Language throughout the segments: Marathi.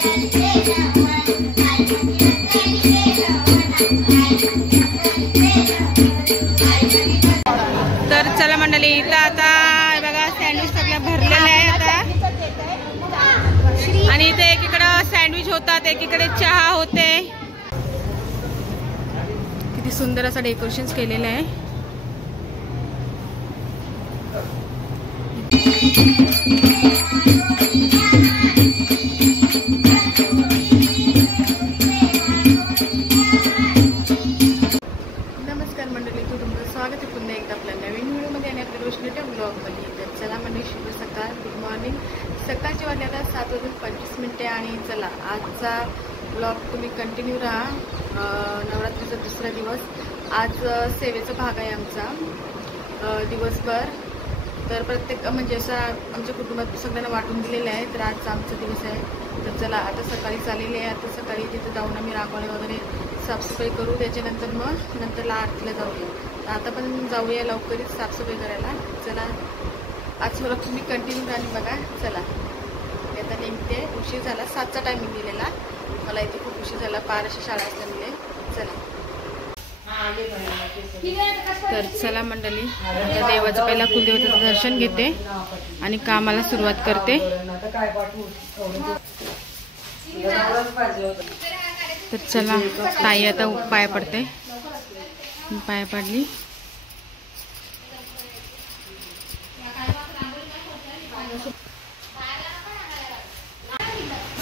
तर चला मंडळी, इथं आता बघा सँडविच सगळ्या भरलेल्या आहे आता, आणि इथे एकीकडे सँडविच होतात, एकीकडे चहा होते. किती सुंदर असं डेकोरेशन केलेलं आहे. नमस्कार मंडळी, तुमचं स्वागत आहे पुन्हा एकदा आपल्या नवीन व्हिडिओमध्ये आणि आपल्या रोशनीच्या ब्लॉगमध्ये. तर चला मंडळी, शुभ सकाळ, गुड मॉर्निंग. सकाळची वाजले आता 7:25 आणि चला आजचा ब्लॉग तुम्ही कंटिन्यू राहा. नवरात्रीचा दुसरा दिवस, आज सेवेचा भाग आहे आमचा दिवसभर. तर प्रत्येक म्हणजे असं आमच्या कुटुंबात सगळ्यांना वाटून दिलेलं आहे. तर आजचा आमचा दिवस आहे. तर चला आता सकाळी चाललेले आहे. आता सकाळी तिथं जाऊन आम्ही रांगोळी वगैरे साफसफाई करू. त्याच्यानंतर मग नंतरला आरतीला जाऊया. तर आता पण जाऊया लवकरच साफसफाई करायला. चला आज मला तुम्ही कंटिन्यू राहिली बघा. चला आता नेमके उशीर झाला, 7चा टायमिंग दिलेला. मला इथे खूप उशीर झाला, पाराची शाळा असल्यामुळे. चला तर चला मंडळी, आता देवाचं पहिला कुलदेवतेचं दर्शन घेते आणि कामाला सुरुवात करते. तर चला, ताई आता पाय पडते. पाय पडली.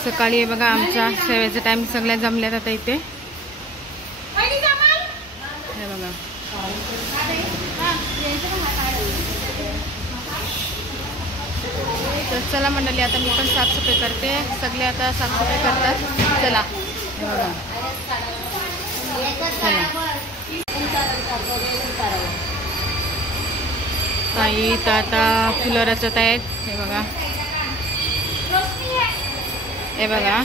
सकाळी बघा आमचा सेवेचा टाइम सगळ्या जमल्यात आता इथे. हे बघा तर चला मंडळी, आता मी पण साफसफाई करते. सगळे आता साफसफाई करतात. चला हे बघा, चला ताई तर आता फुलं रचत आहेत. हे बघा, हे बघा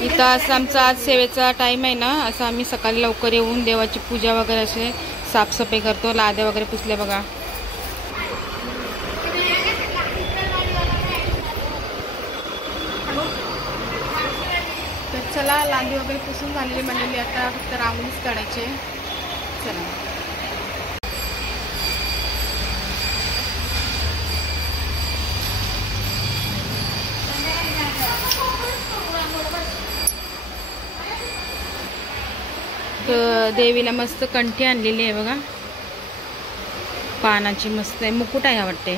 इथं असं आमचा आज सेवेचा टाइम आहे ना, असं आम्ही सकाळी लवकर येऊन देवाची पूजा वगैरे असे साफसफाई करतो. लाद्या वगैरे पुसले बघा. तर चला, लांबी वगैरे पुसून झालेली म्हणलेली, आता फक्त रांगोळीच काढायचे. चला देवीला मस्त कंठी आणलेली आहे बघा, पानाची मस्त आहे. मुकुट आहे वाटते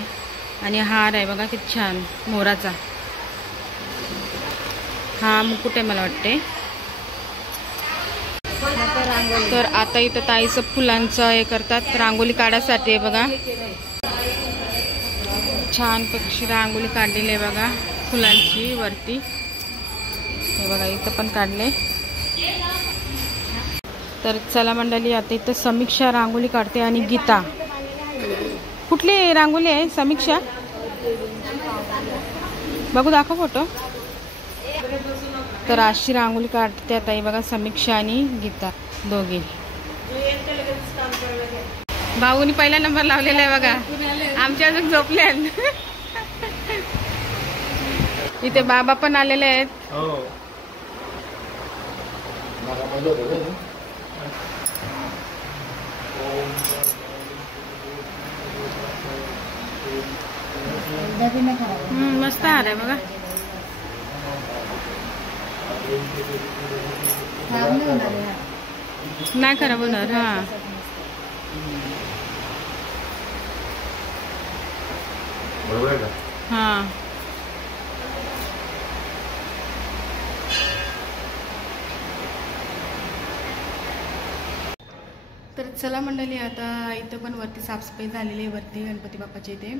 आणि हार आहे बघा, किती छान मोराचा हा मुकुट आहे मला वाटते. तर आता इथं ताईचं फुलांचं हे करतात, रांगोळी काढायसाठी बघा. छान पक्षी रांगोळी काढलेली आहे बघा फुलांची वरती. हे बघा इथं पण काढले. तर चला मंडळी, आता इथं समीक्षा रांगोळी काढते आणि गीता. कुठली रांगोळी आहे समीक्षा? बघू, दाखव फोटो. तर अशी रांगोळी काढते आता बघा समीक्षा आणि गीता दोघी. भाऊनी पहिला नंबर लावलेला आहे बघा. आमच्या अजून झोपले आहेत. इथे बाबा पण आलेले आहेत. मस्त हार आहे बघा. नाही खराब होणार. हा हा तर चला मंडळी, आता इथं पण वरती साफसफाई झालेली आहे वरती गणपती बाप्पाच्या इथे.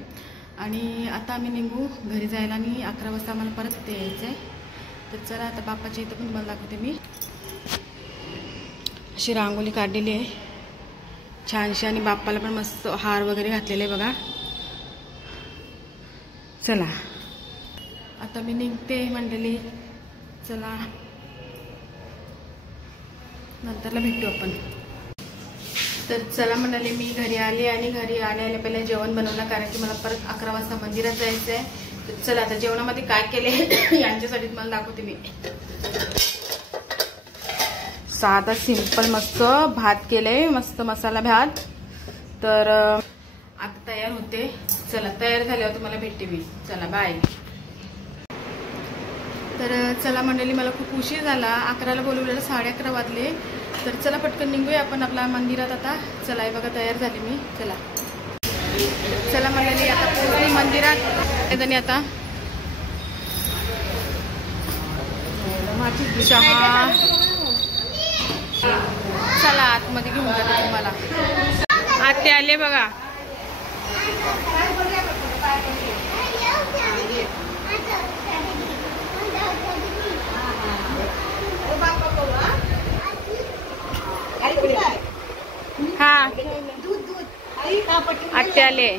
आणि आता आम्ही निघू घरी जायला आणि 11 वाजता आम्हाला परत इथे यायचं आहे. तर चला आता बाप्पाच्या इथं पण तुम्हाला दाखवते मी. अशी रांगोळी काढलेली आहे छानशी आणि बाप्पाला पण मस्त हार वगैरे घातलेले आहे बघा. चला आता मी निघते मंडळी. चला नंतरला भेटू आपण. तर चला म्हणाले मी घरी आले आणि घरी आले पहिले जेवण बनवलं, कारण की मला परत 11 वाजता मंदिरात जायचं आहे. तर चला आता जेवणामध्ये काय केले यांच्यासाठी मला दाखवते मी. साधा सिंपल मस्त भात केले, मस्त मसाला भात. तर आता तयार होते. चला तयार झाल्यावर तुम्हाला भेटते मी. चला बाय. तर चला मंडळी, मला खूप उशीर झाला. 11ला बोलवलेलं 11:30 वाजले. तर चला पटकन निघूया आपण आपल्या मंदिरात आता. चला हे बघा तयार झाले मी. चला मंडळी आता पोहोचली मंदिरात. आता चहा. चला आतमध्ये घेऊन जाते तुम्हाला. आते आले बघा. हा आते आले.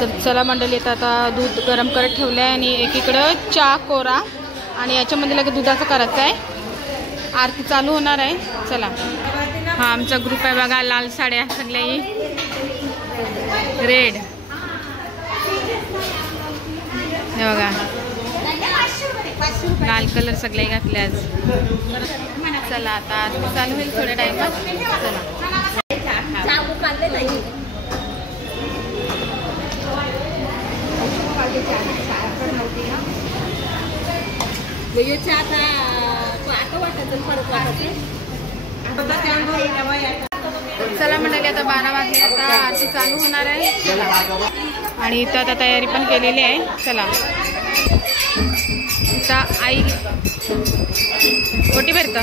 तर चला मंडळी आता दूध गरम करत ठेवलं आहे आणि एकीकडं चहा कोरा आणि याच्यामध्ये लगेच दुधाचं करायचं आहे. आरती चालू होणार आहे. चला हा आमचा ग्रुप आहे बघा. लाल साड्या सगळ्याही रेड हे बघा. लाल कलर सगळे घातले आज. चला आता आरती चालू होईल थोड्या टाइमात. चला चला मंडळी आता 12 वाजले. आता आरती चालू होणार आहे. आणि इथं आता तयारी पण केलेली आहे. चला आता आई ओटी भरतं.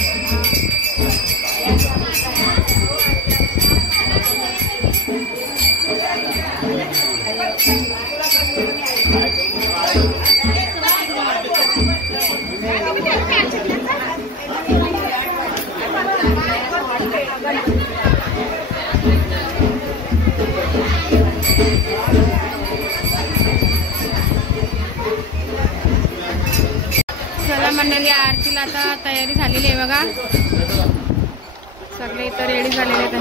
चला मंडळी आरतीला आता तयारी झालेली आहे बघा. सगळे इथं रेडी झालेले आहेत.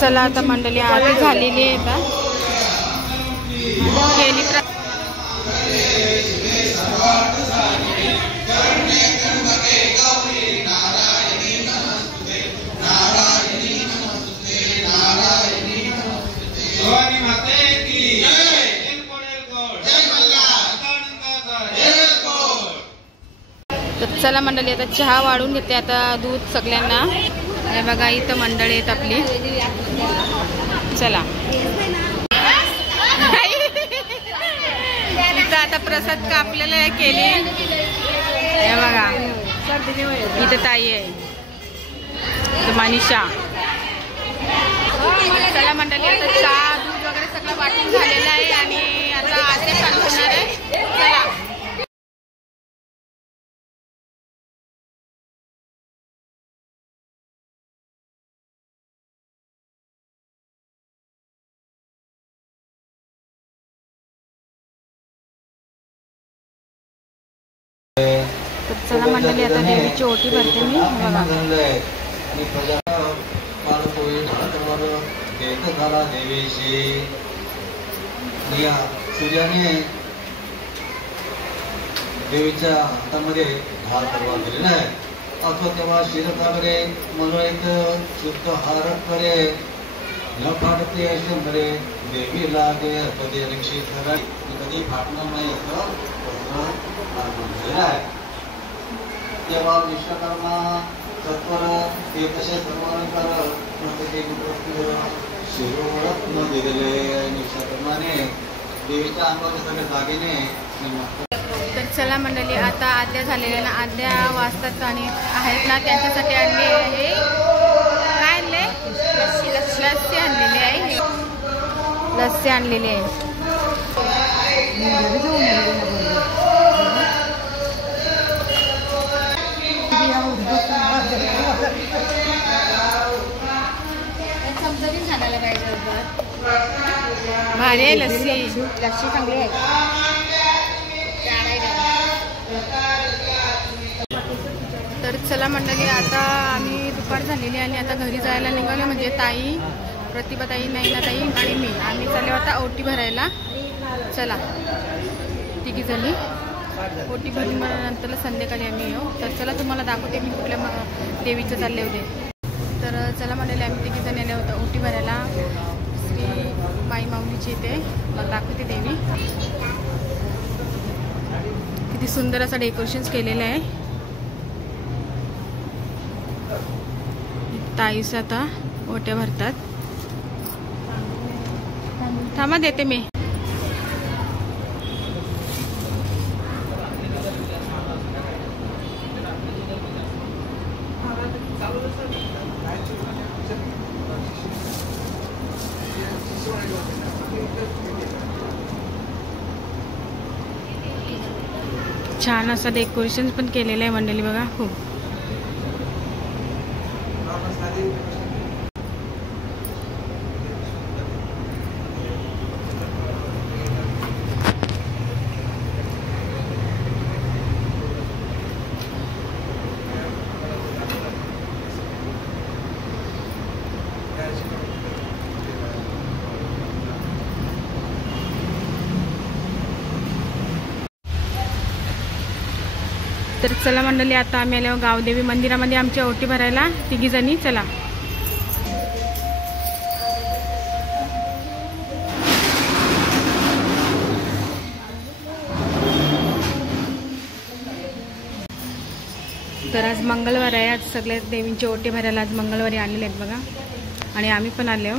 चला आता मंडळी आरती झालेली आहे आता तर चला मंडळी आता चहा वाढून घेते आता दूध सगळ्यांना. हे बघा इथं मंडळी आहेत आपली. चला इथं आता प्रसाद कापलेला आहे केली. हे बघा इथं ताई आहे मनीषा. चला मंडळी आता चहा दूध वगैरे सगळं वाटून झालेलं आहे आणि आता आरती चालू होणार आहे. चला चला मंडळी आता देवीची ओटी भरते मी. बघा सूर्याने देवीच्या हातामध्ये हार परवा दिलेला आहे. अथवा तेव्हा शिरकामध्ये मनोयत शुद्ध हार करे न फाटते शंभरे देवीला दे कधी रक्षित करा कधी फाटणार नाही असं दिलेलं आहे. तेव्हा विश्वकर्मा सत्वर ते तसे सर्वांकर प्रत्येक शिरोवरच न दिलेले विश्वकर्माने देवीच्या अंगाचे सगळे दागिने. तर चला मंडळी आता आद्या झालेल्या ना आद्या वाजतात आणि आहेत ना त्यांच्यासाठी आणले आहे. काय आणले? लस्सी आणलेली आहे. लस्सी आणलेली आहे. भारी आहे लस्सी. लस्सी चांगली आहे. तर चला मंडळी आता आम्ही दुपार झालेली आणि आता घरी जायला निघालो. म्हणजे ताई प्रतिभाताई नैनाताई आणि मी आम्ही चाललो आता ओटी भरायला. चला तिघी जणी ओटी भरून नंतर संध्याकाळी आम्ही येऊ. तर चला तुम्हाला दाखवते मी कुठल्या देवीचं चालले होते. तर चला मंडळी आम्ही तिघी जणी आले होतो ओटी भरायला. श्री माई माऊलीची इथे मला दाखवते देवी. किती सुंदर असं डेकोरेशन केलेलं आहे. ताईस आता ओट्या भरतात. थांबा देते मी. छान असं डेकोरेशन पण केलेलं आहे मंडळी बघा. खूप तर चला मंडळी आता आम्ही आलो गावदेवी मंदिरामध्ये आमच्या ओटी भरायला तिघी जणी. चला तर आज मंगळवार आहे. आज सगळ्या देवींची ओटी भरायला आज मंगळवारी आलेले आहेत बघा आणि आम्ही पण आले.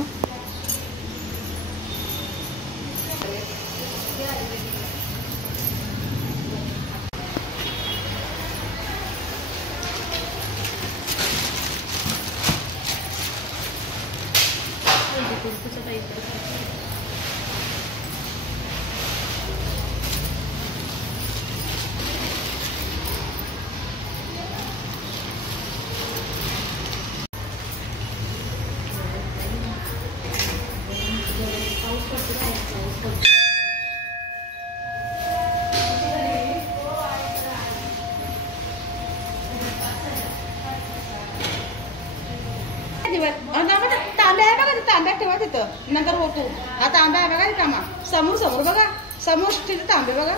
तांब्या ठेवा तिथं नंतर होतो. हा तांब्या आहे बघा कामा समोर समोर बघा समोर तिथे तांबे बघा.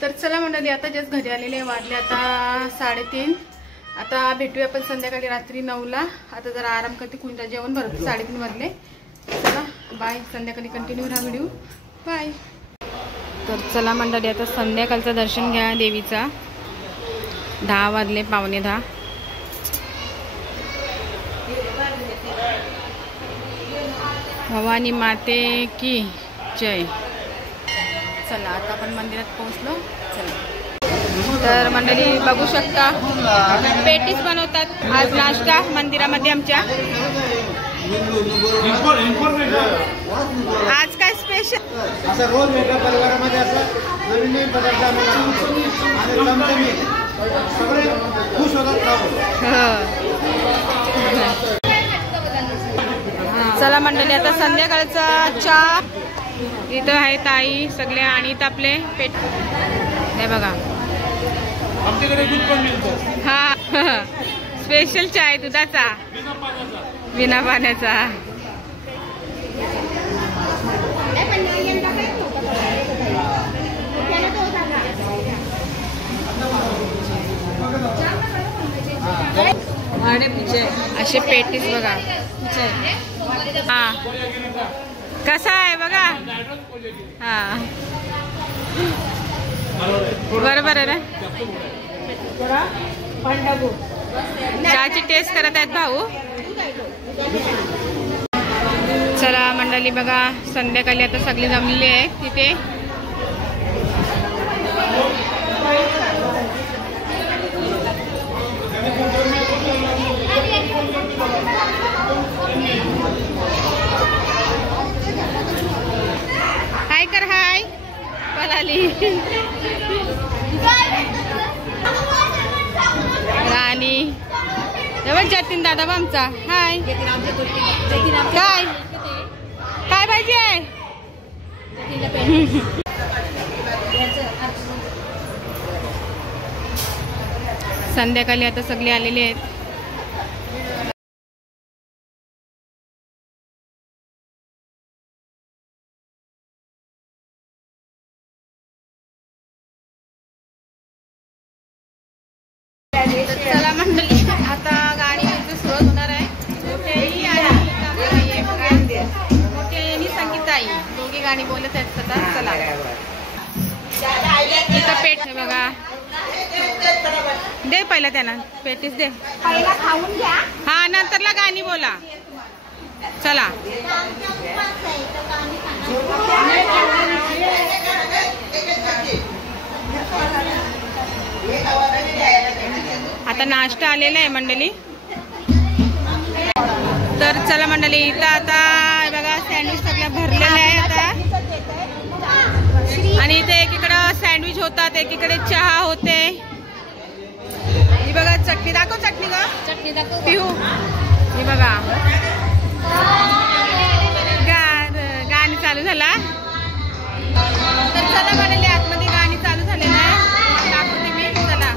तर चला मंडळी, आता जस्ट घरी आलेले वाजले आता 3:30. आता भेटूया आपण संध्याकाळी रात्री 9ला. आता जरा आराम करते, कुंजा जेवण भरतो 3:30 वाजले. चला बाय, संध्याकाळी कंटिन्यू राहा व्हिडिओ. बाय. तर चला मंडळी, आता संध्याकाळचं दर्शन घ्या देवीचा. 10 वाजले, 9:45. भवानी माते की जय. चला आता आपण मंदिरात पोहोचलो. चला. तर मंडळी बघू शकता पेटीस बनवतात आज नाश्ता मंदिरामध्ये आमच्या. आज काय स्पेशल? असं रोज वेगळ्या परिवारामध्ये असं नवीन नवीन पदार्थ आणि सगळे खुश होतात. चला मंडळी, आता संध्याकाळचा चहा इथं आहे ताई सगळे आणि इथं आपले पेट हे बघा. आमच्याकडे दूध पण मिळतो. हा स्पेशल चहा आहे दुधाचा, बिना पाण्याचा. असे पेटीस बघा. हा कसा आहे बघा. हा बरोबर आहे ना. चहाची टेस्ट करत आहेत भाऊ. चला मंडळी बघा, संध्याकाळी आता सगळे जमलेले आहेत तिथे. हाय कर, हाय पलाली राणी. जतीन दादा आमचा. हाय. काय काय पाहिजे? संध्याकाळी आता सगळे आलेले आहेत. चला मंडळी, आता गाडीची सुरुवात होणार आहे. मोठ्याई आणि मोठ्याई संगीताई दोघी गाणी बोलत आहेत सध्या. चला इथं पेट आहे बघा. दे पहिला त्यांना पेटीस दे. पहिला खाऊन घ्या. हा नंतरला गाणी बोला. चला आता नाश्ता आलेला आहे मंडळी. तर चला मंडळी, इथं आता बघा सँडविच सगळ्या भरलेल्या आहे आता. आणि इथे एकीकडं सँडविच होतात, एकीकडे चहा होते. ही बघा चटणी दाखव. चटणी का चटणी दाखव पिहू. ही बघा गाणी चालू झाला. तर चला मंडळी, आतमध्ये गाणी चालू झालेलं आहे, दाखवते मी. चला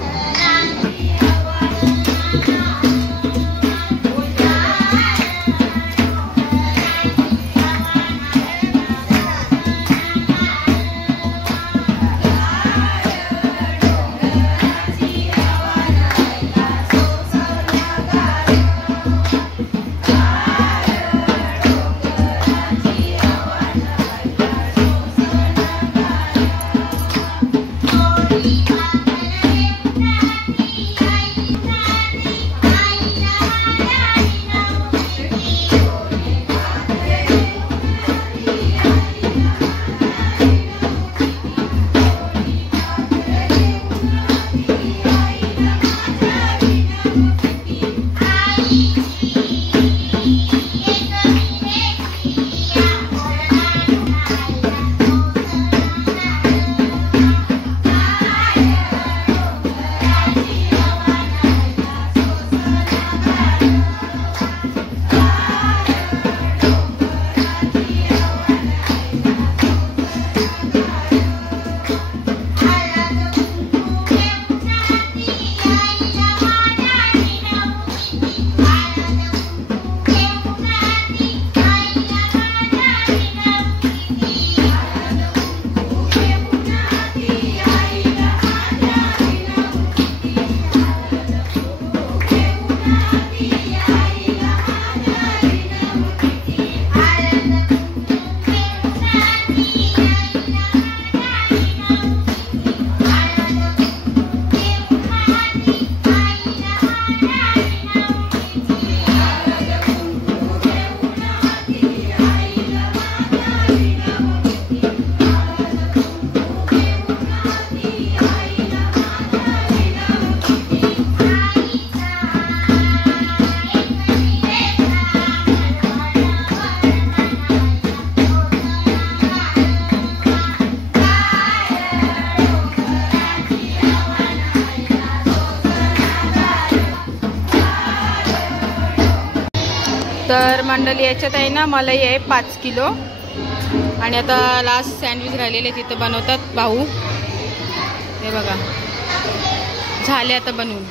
तर मंडळी याच्यात आहे ना मलाई आहे 5 किलो आणि आता लास्ट सँडविच राहिलेले तिथं बनवतात भाऊ. हे बघा झाले आता बनवून.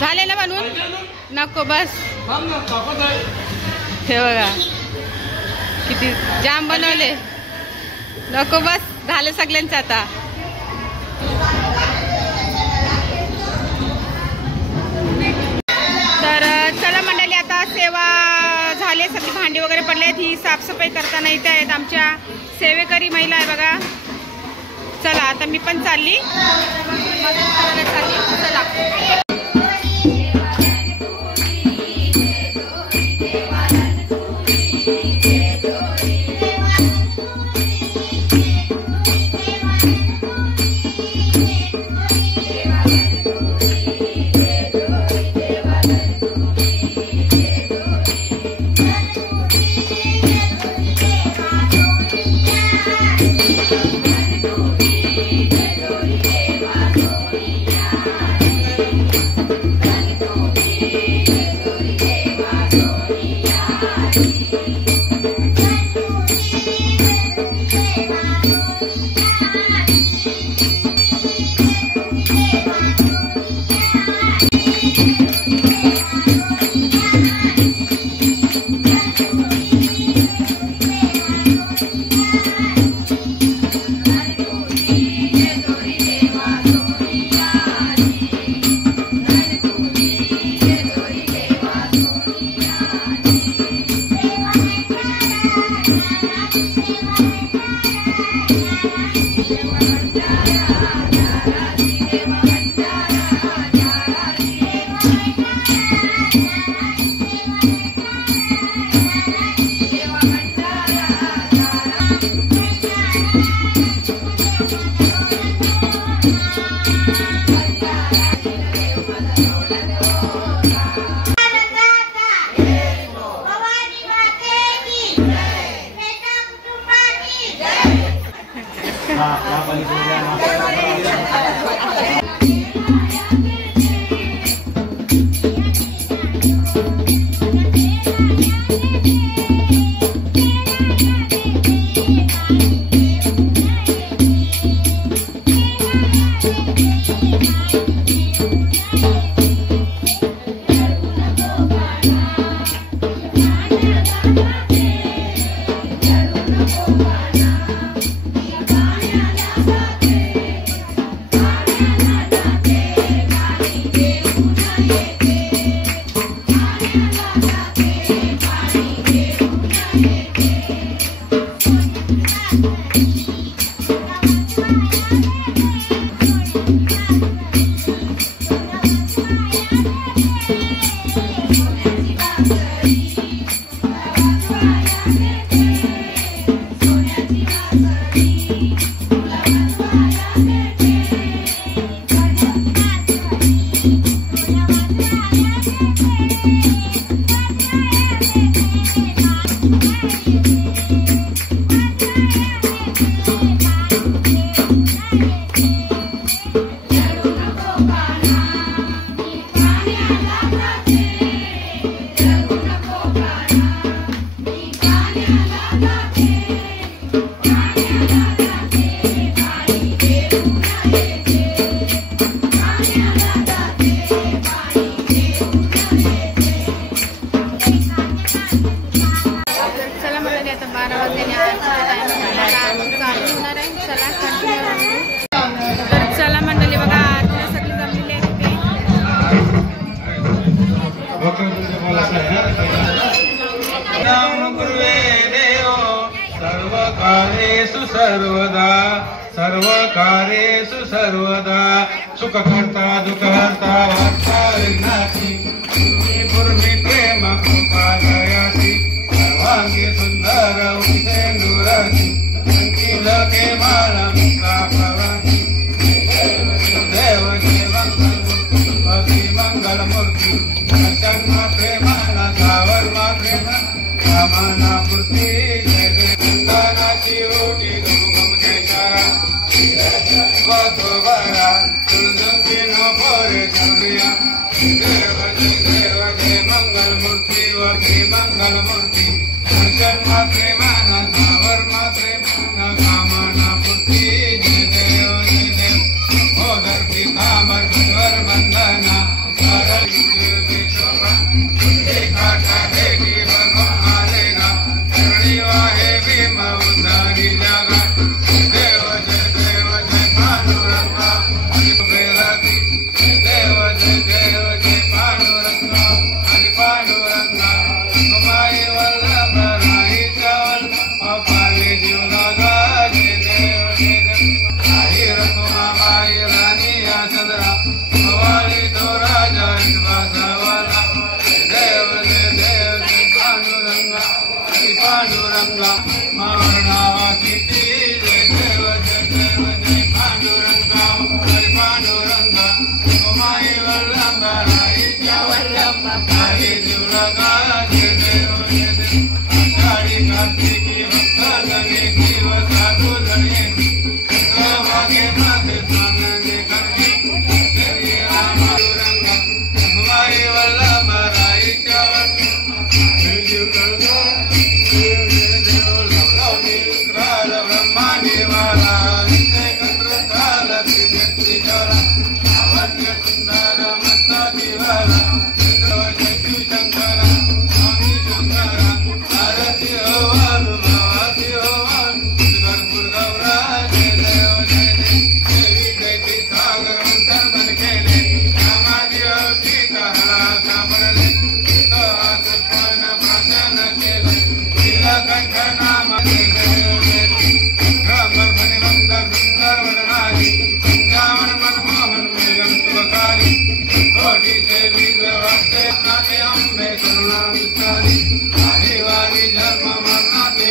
झाले ना बनवून? नको बस. हे बघा किती जाम बनवले. नको बस झालं सगळ्यांचं आता. तर चला मंडळी आता सेवा झाले. सगळी भांडी वगैरे पडले आहेत. ही साफसफाई करताना इथे आहेत आमच्या सेवेकरी महिला आहे बघा. चला आता मी पण चालली. चला सर्वदा सर्व कार्येषु सर्वदा सुख करता दुःख हरता वार्ता विघ्नाची पूर्वी प्रेम कृपा दयाची सर्वांगी सुंदर उसेंदुराची अंकिल के माळ मुक्ता प्रवाची देव मंगल मूर्ती जन्म प्रेमाना सावर मा प्रेम कामना मूर्ती दानाची रोटी Bora, tudo que não for, मात्रे मन सावर मात्रे मन कामना पूर्ति जय देव जय देव ओदर पीतांबर सत्वर वंदना सरल विश्व काटा है की ब्रह्म मालेगा करणी वाहे भीम उद्धारी जागा देव जय पांडुरंगा बेलती देव जय पांडुरंगा हरि पांडुरंगा कुमाई वल्लभ राई चावल अपाले जीवनागा जय देव आई रखुमा माई रानी या चंद्रा भवानी तो राजा वाला देव जय पांडुरंगा हरि पांडुरंगा मावरणावासी जय देव जय पांडुरंगा हरि पांडुरंगा कुमाई वल्लभ राई चावल अपाले जीवनागा जय देव आषाढ़ी कार्तिकी भक्त लगे की साधु लगे मागे मागे सामने करके जय राम पांडुरंगा कुमाई वल्लभ राई चावल जीवनागा ब्रह्मांडी वाला काल सुंदर मस्ती वाला शिव शंकर स्वामी शंकर आरती होवन भगवती होवन कर्पूर गौरा जय देव जय देवी दैती सागर मंथन बन खेले समाधि की कहला सापडले तो आसपन प्राशन केले नीलकंठ नाम जय देव जय ब्रह्म फणिवंदर सुंदर वदनारी वृंदावन मनमोहन मेघम शुभकारी कोटि देवी देवते नाते अम्बे करुणा विस्तारी हरि वारी जन्म मरणाते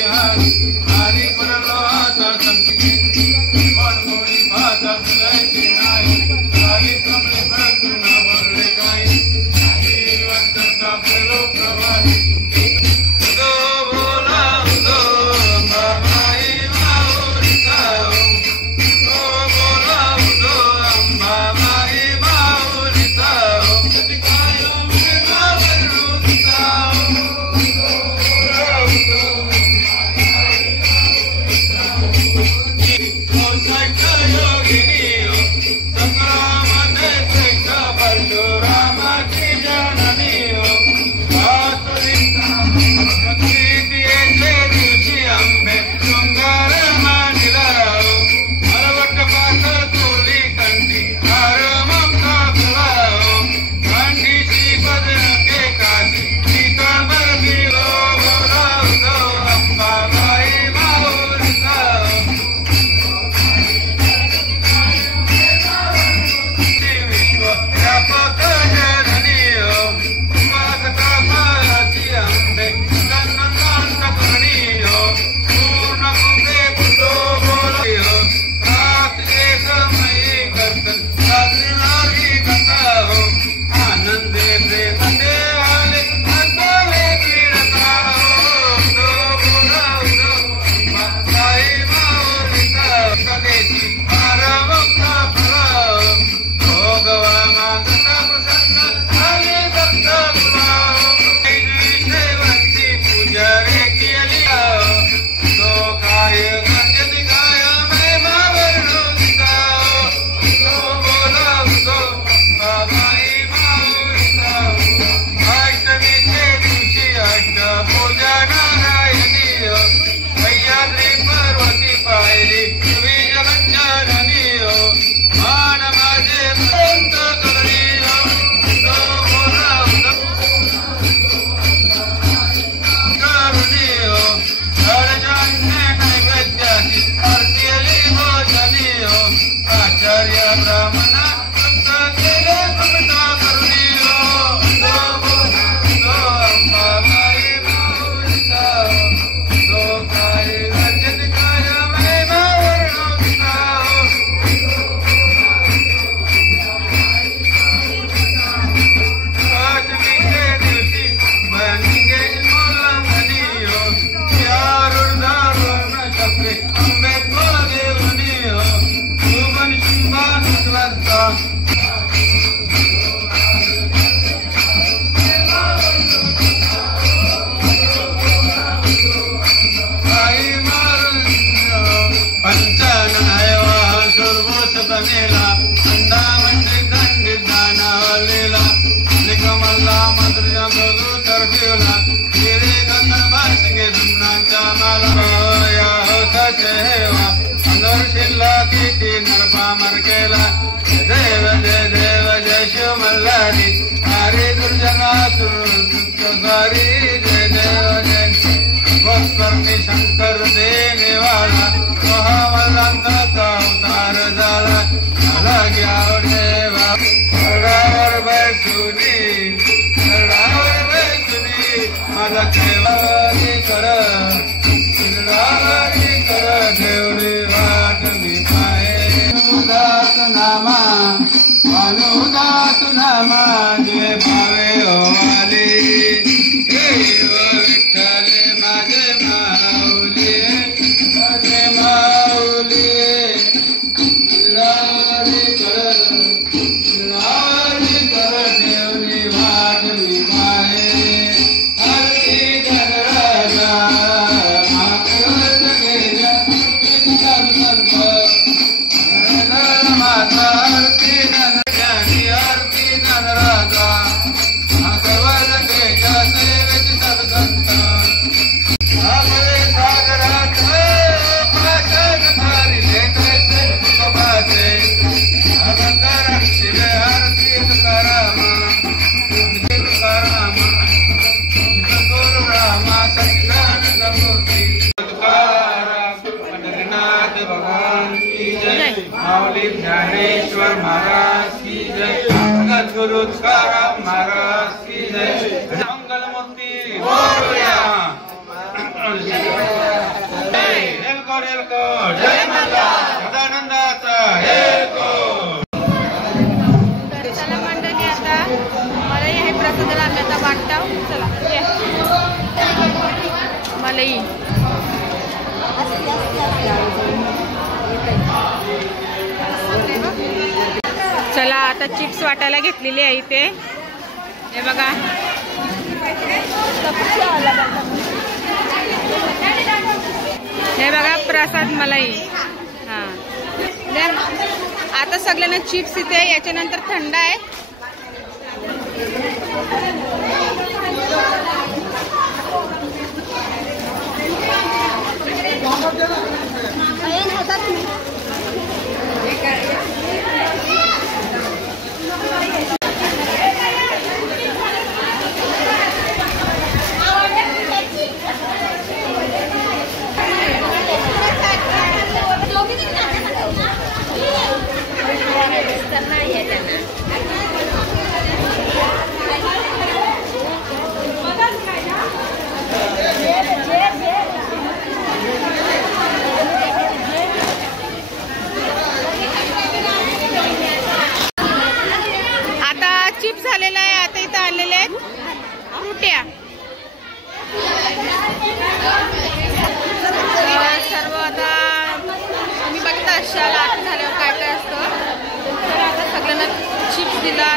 देवारी कर शिरडावारी कर देवरी वाट मी पाये दास नामा अनुदास नामा जे भावे ओवाली देव विठ्ठले माझे माऊली माझे माऊली शिरडावारी कर शिरडावारी कर देवरी वाट मी पाये आरती धनराजा माकरत गेल्या माता आरती धनराजानी आरती धनराजा सर्व गेल्या सेवेची सदसंत आपले सागरात पाषाण धारिले कैसे गोपाचे अवतार शिवे आरती तुकारामा तुकारामा सद्गुरु रामा सच्चिदानंद मूर्ती तुकाराम पंढरीनाथ भगवान की जय माऊली ज्ञानेश्वर महाराज की जय सद्गुरु तुकाराम महाराज की जय मंगल मूर्ती बोलूया रेलको जय माता सदानंदाचा हेको तर चला मंडळी, आता मलाई हे प्रसादाला आम्ही आता वाटताव. चला मलाई चला आता चिप्स वाटायला घेतलेली आहे इथे. हे बघा हे बघा प्रसाद मलाई. हा आता सगळ्यांना चिप्स इथे, याच्यानंतर थंड आहे. आता चिप्स झालेला आहे. आता इथं आलेले आहेत फ्रुट्या. सर्व आता तुम्ही बघता शाळा आठ झाल्यावर काय काय असतं. तर आता सगळ्यांना चिप्स दिला,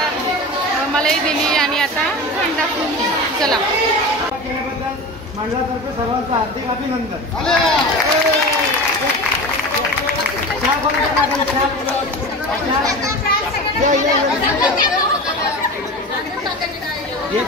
मलाई दिली आणि आता थंडा फ्रूट. चला मंडळातर्फे सर्वांचं हार्दिक अभिनंदन. ये